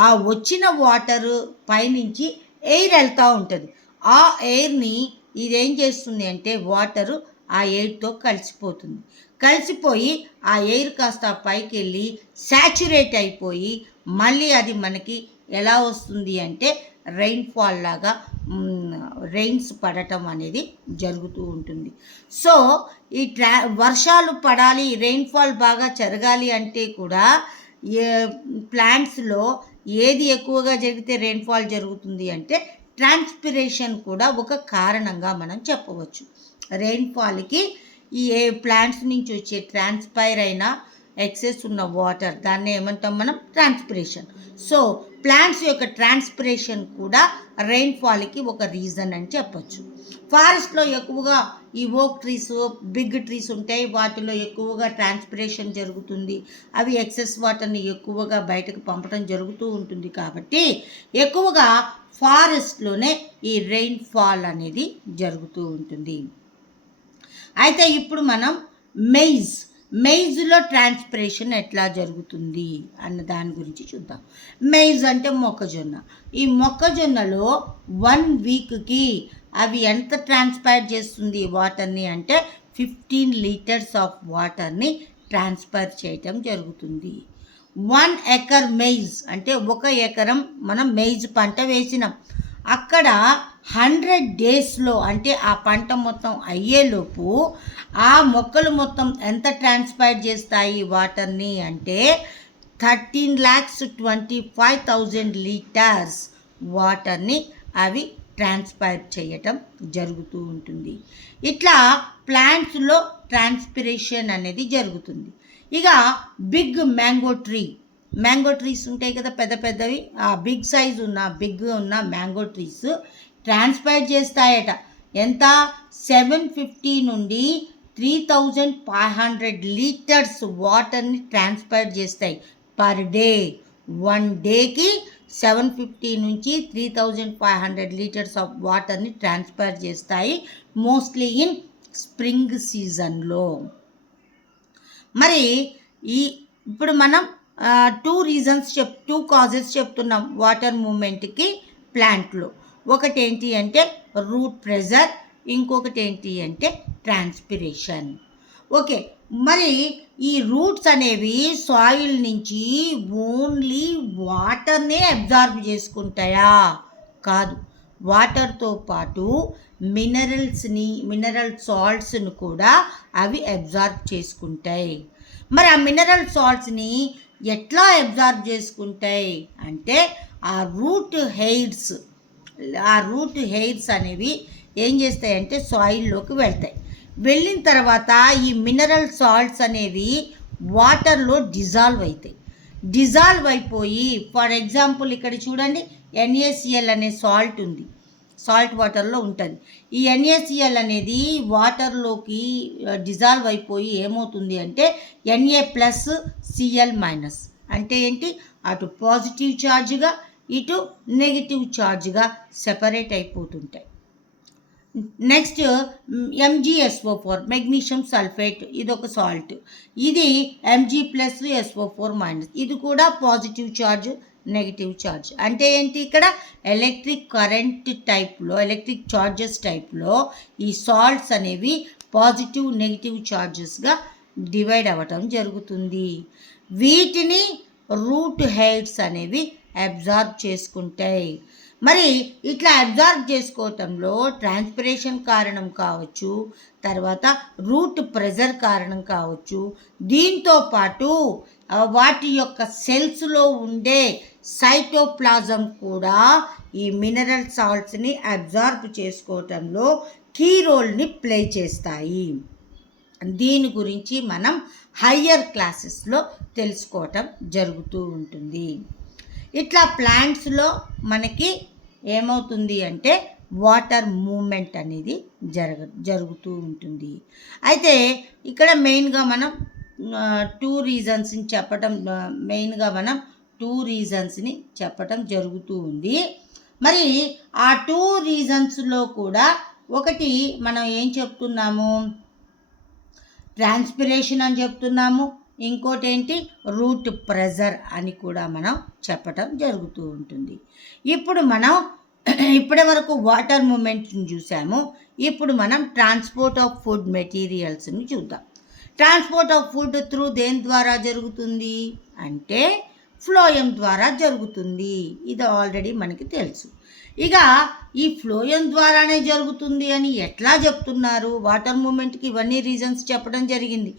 ఆ వచ్చిన వాటర్ పైనుంచి ఎయిర్ వెళ్తూ ఉంటుంది. ఆ ఎయిర్ని ఇదేం చేస్తుంది అంటే వాటరు ఆ ఎయిర్తో కలిసిపోయి ఆ ఎయిర్ కాస్త పైకి వెళ్ళి శాచురేట్ అయిపోయి మళ్ళీ అది మనకి ఎలా వస్తుంది అంటే రెయిన్ఫాల్ లాగా రెయిన్స్ పడటం అనేది జరుగుతూ ఉంటుంది. సో ఈ వర్షాలు పడాలి, రెయిన్ఫాల్ బాగా జరగాలి అంటే కూడా ప్లాంట్స్లో ఏది ఎక్కువగా జరిగితే రెయిన్ఫాల్ జరుగుతుంది అంటే ట్రాన్స్పిరేషన్ కూడా ఒక కారణంగా మనం చెప్పవచ్చు. రెయిన్ఫాల్కి ఈ ప్లాంట్స్ నుంచి వచ్చే ట్రాన్స్పైర్ అయిన ఎక్సెస్ ఉన్న వాటర్ దాన్ని ఏమంటాం మనం ట్రాన్స్పిరేషన్. సో ప్లాంట్స్ యొక్క ట్రాన్స్పిరేషన్ కూడా రెయిన్ఫాల్కి ఒక రీజన్ అని చెప్పచ్చు. ఫారెస్ట్లో ఎక్కువగా ఈ ఓక్ ట్రీస్, బిగ్ ట్రీస్ ఉంటాయి. వాటిలో ఎక్కువగా ట్రాన్స్పిరేషన్ జరుగుతుంది. అవి ఎక్సెస్ వాటర్ని ఎక్కువగా బయటకు పంపడం జరుగుతూ ఉంటుంది. కాబట్టి ఎక్కువగా ఫారెస్ట్లోనే ఈ రెయిన్ఫాల్ అనేది జరుగుతూ ఉంటుంది. అయితే ఇప్పుడు మనం మెయిజ్లో ట్రాన్స్పిరేషన్ ఎట్లా జరుగుతుంది అన్న దాని గురించి చూద్దాం. మెయిజ్ అంటే మొక్కజొన్న. ఈ మొక్కజొన్నలో 1 వీక్కి అవి ఎంత ట్రాన్స్పైర్ చేస్తుంది వాటర్ని అంటే 15 లీటర్స్ ఆఫ్ వాటర్ని ట్రాన్స్ఫర్ చేయటం జరుగుతుంది. 1 ఎకర్ మెయిజ్ అంటే 1 ఎకరం మనం మెయిజ్ పంట వేసినాం. అక్కడ 100 డేస్లో అంటే ఆ పంట మొత్తం అయ్యేలోపు ఆ మొక్కలు మొత్తం ఎంత ట్రాన్స్పైర్ చేస్తాయి వాటర్ని అంటే 13,25,000 లీటర్స్ వాటర్ని అవి ట్రాన్స్పైర్ చేయటం జరుగుతూ ఉంటుంది. ఇట్లా ప్లాంట్స్లో ట్రాన్స్పిరేషన్ అనేది జరుగుతుంది. ఇక బిగ్ మ్యాంగో ట్రీస్ ఉంటాయి కదా, పెద్దవి, ఆ బిగ్ సైజ్ ఉన్న మ్యాంగో ట్రీస్ ట్రాన్స్పైర్ చేస్తాయట. ఎంత 750 నుండి 3,500 లీటర్స్ వాటర్ని ట్రాన్స్పైర్ చేస్తాయి పర్ డే. 1 డేకి 750 నుంచి 3,500 లీటర్స్ ఆఫ్ వాటర్ని ట్రాన్స్ఫర్ చేస్తాయి, మోస్ట్లీ ఇన్ స్ప్రింగ్ సీజన్లో. మరి ఇప్పుడు మనం 2 కాజెస్ చెప్తున్నాం వాటర్ మూమెంట్కి ప్లాంట్లో. ఒకటి ఏంటి అంటే రూట్ ప్రెజర్, ఇంకొకటి ఏంటి అంటే ట్రాన్స్పిరేషన్. ఓకే, మరి ఈ రూట్స్ అనేవి సాయిల్ నుంచి ఓన్లీ వాటర్నే అబ్జార్బ్ చేసుకుంటాయా? కాదు, వాటర్తో పాటు మినరల్ సాల్ట్స్ని కూడా అవి అబ్జార్బ్ చేసుకుంటాయి. మరి ఆ మినరల్ సాల్ట్స్ని ఎట్లా అబ్జార్బ్ చేసుకుంటాయి అంటే ఆ రూట్ హెయిర్స్ అనేవి ఏం చేస్తాయంటే సాయిల్లోకి వెళ్తాయి. వెళ్ళిన తర్వాత ఈ మినరల్ సాల్ట్స్ అనేవి వాటర్లో డిజాల్వ్ అయిపోయి, ఫర్ ఎగ్జాంపుల్ ఇక్కడ చూడండి, NaCl అనే సాల్ట్ ఉంది, సాల్ట్ వాటర్లో ఉంటుంది. ఈ NaCl అనేది వాటర్లోకి డిజాల్వ్ అయిపోయి ఏమవుతుంది అంటే Na+Cl- అంటే ఏంటి, అటు పాజిటివ్ ఛార్జ్గా ఇటు నెగిటివ్ ఛార్జ్గా సెపరేట్ అయిపోతుంటాయి. నెక్స్ట్ MgSO4, మెగ్నీషియం సల్ఫేట్, ఇది ఒక సాల్ట్. ఇది Mg+SO4-, ఇది కూడా పాజిటివ్ ఛార్జ్, నెగిటివ్ ఛార్జ్. అంటే ఏంటి, ఇక్కడ ఎలక్ట్రిక్ చార్జెస్ టైప్లో ఈ సాల్ట్స్ అనేవి పాజిటివ్, నెగిటివ్ ఛార్జెస్గా డివైడ్ అవ్వటం జరుగుతుంది. వీటిని రూట్ హెయిర్స్ అనేవి అబ్జార్బ్ చేసుకుంటాయి. మరి ఇట్లా అబ్జార్బ్ చేసుకోవటంలో ట్రాన్స్పిరేషన్ కారణం కావచ్చు, తర్వాత రూట్ ప్రెజర్ కారణం కావచ్చు. దీంతో పాటు వాటి యొక్క సెల్స్లో ఉండే సైటోప్లాజం కూడా ఈ మినరల్ సాల్ట్స్ని అబ్జార్బ్ చేసుకోవటంలో కీ రోల్ని ప్లే చేస్తాయి. దీని గురించి మనం హయ్యర్ క్లాసెస్లో తెలుసుకోవటం జరుగుతూ ఉంటుంది. ఇట్లా ప్లాంట్స్లో మనకి ఏమవుతుంది అంటే వాటర్ మూమెంట్ అనేది జరుగుతూ ఉంటుంది. అయితే ఇక్కడ మెయిన్గా మనం టూ రీజన్స్ని చెప్పటం జరుగుతూ ఉంది. మరి ఆ టూ రీజన్స్లో కూడా ఒకటి మనం ఏం చెప్తున్నాము, ట్రాన్స్పిరేషన్ అని చెప్తున్నాము, ఇంకోటి ఏంటి రూట్ ప్రెజర్ అని కూడా మనం చెప్పటం జరుగుతూ ఉంటుంది. ఇప్పుడు మనం ఇప్పటి వరకు వాటర్ మూమెంట్ని చూసాము. ఇప్పుడు మనం ట్రాన్స్పోర్ట్ ఆఫ్ ఫుడ్ మెటీరియల్స్ని చూద్దాం. ట్రాన్స్పోర్ట్ ఆఫ్ ఫుడ్ త్రూ దేని ద్వారా జరుగుతుంది అంటే ఫ్లోయం ద్వారా జరుగుతుంది. ఇది ఆల్రెడీ మనకి తెలుసు. ఇక ఈ ఫ్లోయం ద్వారానే జరుగుతుంది అని ఎట్లా చెప్తున్నారు? వాటర్ మూమెంట్కి ఇవన్నీ రీజన్స్ చెప్పడం జరిగింది.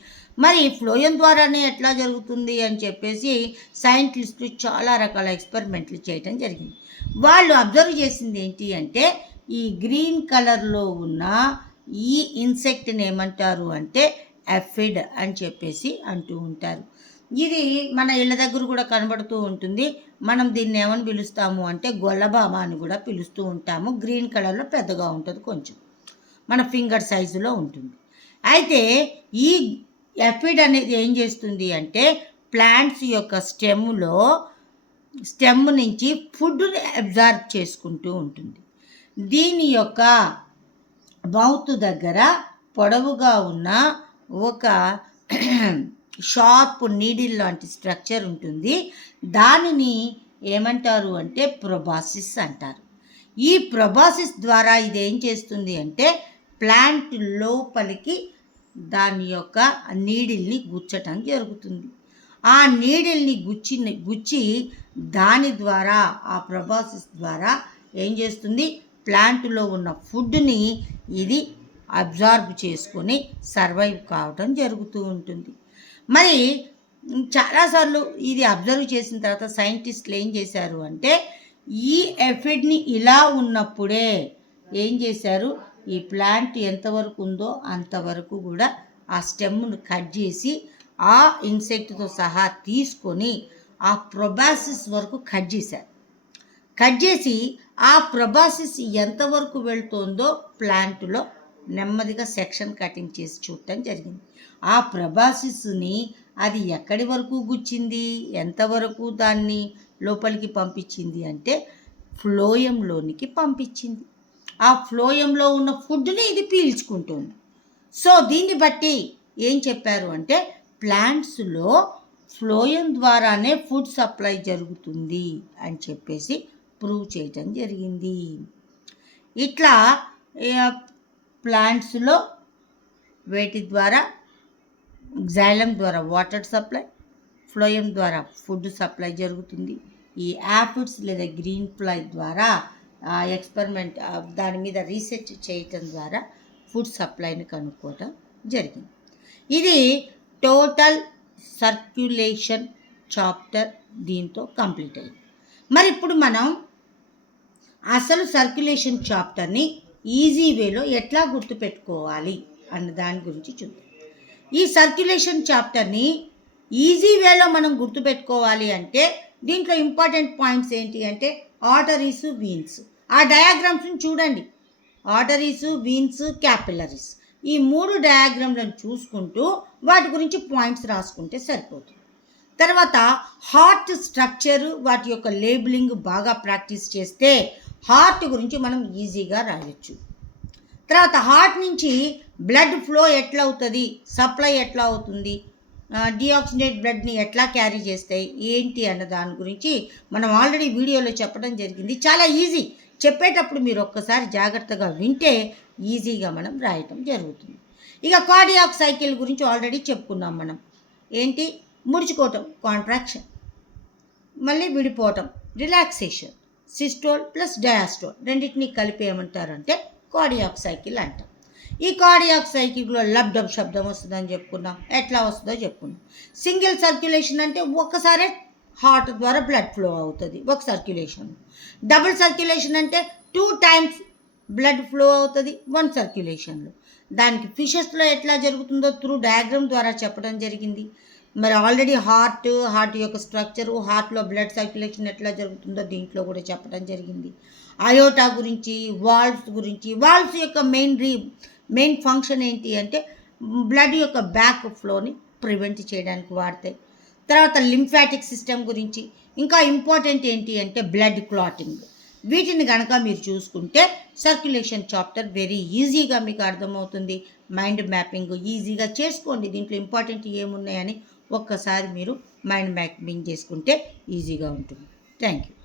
మరి ఫ్లోయం ద్వారానే ఎట్లా జరుగుతుంది అని చెప్పేసి సైంటిస్టులు చాలా రకాల ఎక్స్పెరిమెంట్లు చేయడం జరిగింది. వాళ్ళు అబ్జర్వ్ చేసింది ఏంటి అంటే ఈ గ్రీన్ కలర్లో ఉన్న ఈ ఇన్సెక్ట్ని ఏమంటారు అంటే ఎఫిడ్ అని చెప్పేసి అంటూ ఉంటారు. ఇది మన ఇళ్ళ దగ్గర కూడా కనబడుతూ ఉంటుంది. మనం దీన్ని ఏమని పిలుస్తాము అంటే గొల్లబామ అని కూడా పిలుస్తూ ఉంటాము. గ్రీన్ కలర్లో పెద్దగా ఉంటుంది, కొంచెం మన ఫింగర్ సైజులో ఉంటుంది. అయితే ఈ ఎఫిడ్ అనేది ఏం చేస్తుంది అంటే ప్లాంట్స్ యొక్క స్టెమ్ నుంచి ఫుడ్ని అబ్జార్బ్ చేసుకుంటూ ఉంటుంది. దీని యొక్క మౌత్ దగ్గర పొడవుగా ఉన్న ఒక షార్ప్ నీడిల్ లాంటి స్ట్రక్చర్ ఉంటుంది. దానిని ఏమంటారు అంటే ప్రొబాసిస్ అంటారు. ఈ ప్రొబాసిస్ ద్వారా ఇది ఏం చేస్తుంది అంటే ప్లాంట్ లోపలికి దాని యొక్క నీడిల్ని గుచ్చటం జరుగుతుంది. ఆ నీడిల్ని గుచ్చి దాని ద్వారా ఆ ప్రొబాసిస్ ద్వారా ఏం చేస్తుంది, ప్లాంట్లో ఉన్న ఫుడ్ని ఇది అబ్జార్బ్ చేసుకొని సర్వైవ్ కావటం జరుగుతూ ఉంటుంది. మరి చాలాసార్లు ఇది అబ్జర్వ్ చేసిన తర్వాత సైంటిస్టులు ఏం చేశారు అంటే ఈ ఎఫిడ్ని ఇలా ఉన్నప్పుడే ఏం చేశారు, ఈ ప్లాంట్ ఎంతవరకు ఉందో అంతవరకు కూడా ఆ స్టెమ్ను కట్ చేసి ఆ ఇన్సెక్ట్తో సహా తీసుకొని ఆ ప్రొబాసిస్ వరకు కట్ చేశారు. కట్ చేసి ఆ ప్రొబాసిస్ ఎంతవరకు వెళ్తుందో ప్లాంట్లో నెమ్మదిగా సెక్షన్ కటింగ్ చేసి చూడటం జరిగింది. ఆ ప్రొబాసిస్ని అది ఎక్కడి వరకు గుచ్చింది, ఎంతవరకు దాన్ని లోపలికి పంపించింది అంటే ఫ్లోయంలోనికి పంపించింది. ఆ ఫ్లోయంలో ఉన్న ఫుడ్ని ఇది పీల్చుకుంటుంది. సో దీన్ని బట్టి ఏం చెప్పారు అంటే ప్లాంట్స్లో ఫ్లోయం ద్వారానే ఫుడ్ సప్లై జరుగుతుంది అని చెప్పేసి ప్రూవ్ చేయటం జరిగింది. ఇట్లా ప్లాంట్స్లో వేటి ద్వారా జైలం ద్వారా వాటర్ సప్లై, ఫ్లోయం ద్వారా ఫుడ్ సప్లై జరుగుతుంది. ఈ యాపిడ్స్ లేదా గ్రీన్ ఫ్లై ద్వారా ఎక్స్పెరిమెంట్ దాని మీద రీసెర్చ్ చేయటం ద్వారా ఫుడ్ సప్లైని కనుక్కోవటం జరిగింది. ఇది టోటల్ సర్క్యులేషన్ చాప్టర్ దీంతో కంప్లీట్ అయింది. మరి ఇప్పుడు మనం అసలు సర్క్యులేషన్ చాప్టర్ని ఈజీ వేలో ఎట్లా గుర్తుపెట్టుకోవాలి అన్న దాని గురించి చూద్దాం. ఈ సర్క్యులేషన్ చాప్టర్ని ఈజీ వేలో మనం గుర్తుపెట్టుకోవాలి అంటే దీంట్లో ఇంపార్టెంట్ పాయింట్స్ ఏంటి అంటే ఆర్టరీస్, వీన్స్. ఆ డయాగ్రామ్స్ని చూడండి. ఆర్టరీస్, వీన్స్, క్యాపిలరీస్, ఈ 3 డయాగ్రామ్లను చూసుకుంటూ వాటి గురించి పాయింట్స్ రాసుకుంటే సరిపోతుంది. తర్వాత హార్ట్ స్ట్రక్చర్, వాటి యొక్క లేబులింగ్ బాగా ప్రాక్టీస్ చేస్తే హార్ట్ గురించి మనం ఈజీగా రాయొచ్చు. తర్వాత హార్ట్ నుంచి బ్లడ్ ఫ్లో ఎట్లా అవుతుంది, సప్లై ఎట్లా అవుతుంది, డిఆక్సిజనేట్ బ్లడ్ని ఎట్లా క్యారీ చేస్తాయి ఏంటి అన్న దాని గురించి మనం ఆల్రెడీ వీడియోలో చెప్పడం జరిగింది. చాలా ఈజీ. చెప్పేటప్పుడు మీరు ఒక్కసారి జాగ్రత్తగా వింటే ఈజీగా మనం రాయటం జరుగుతుంది. ఇక కార్డియాక్ సైకిల్ గురించి ఆల్రెడీ చెప్పుకున్నాం మనం. ఏంటి, ముడుచుకోవటం కాంట్రాక్షన్, మళ్ళీ విడిపోవటం రిలాక్సేషన్, సిస్టోల్ ప్లస్ డయాస్టోల్ రెండింటినీ కలిపి ఏమంటారంటే కార్డియాక్ సైకిల్ అంటాం. ఈ కార్డియాక్ సైకిల్లో లబ్డబ్ శబ్దం వస్తుందని చెప్పుకున్నాం. ఎట్లా వస్తుందో చెప్పుకున్నాం. సింగిల్ సర్క్యులేషన్ అంటే ఒక్కసారే హార్ట్ ద్వారా బ్లడ్ ఫ్లో అవుతుంది ఒక సర్క్యులేషన్. డబుల్ సర్క్యులేషన్ అంటే 2 times బ్లడ్ ఫ్లో అవుతుంది 1 సర్క్యులేషన్లో. దానికి ఫిషెస్లో ఎట్లా జరుగుతుందో త్రూ డయాగ్రామ్ ద్వారా చెప్పడం జరిగింది. మరి ఆల్రెడీ హార్ట్ యొక్క స్ట్రక్చరు, హార్ట్లో బ్లడ్ సర్క్యులేషన్ ఎట్లా జరుగుతుందో దీంట్లో కూడా చెప్పడం జరిగింది. అయోటా గురించి, వాల్వ్స్ యొక్క మెయిన్ ఫంక్షన్ ఏంటి అంటే బ్లడ్ యొక్క బ్యాక్ ఫ్లోని ప్రివెంట్ చేయడానికి వాడతాయి. తర్వాత లింఫాటిక్ సిస్టమ్ గురించి, ఇంకా ఇంపార్టెంట్ ఏంటి అంటే బ్లడ్ క్లాటింగ్. వీటిని కనుక మీరు చూసుకుంటే సర్క్యులేషన్ చాప్టర్ వెరీ ఈజీగా మీకు అర్థమవుతుంది. మైండ్ మ్యాపింగ్ ఈజీగా చేసుకోండి. దీంట్లో ఇంపార్టెంట్ ఏమున్నాయని ఒక్కసారి మీరు మైండ్ మ్యాపింగ్ చేసుకుంటే ఈజీగా ఉంటుంది. Thank you.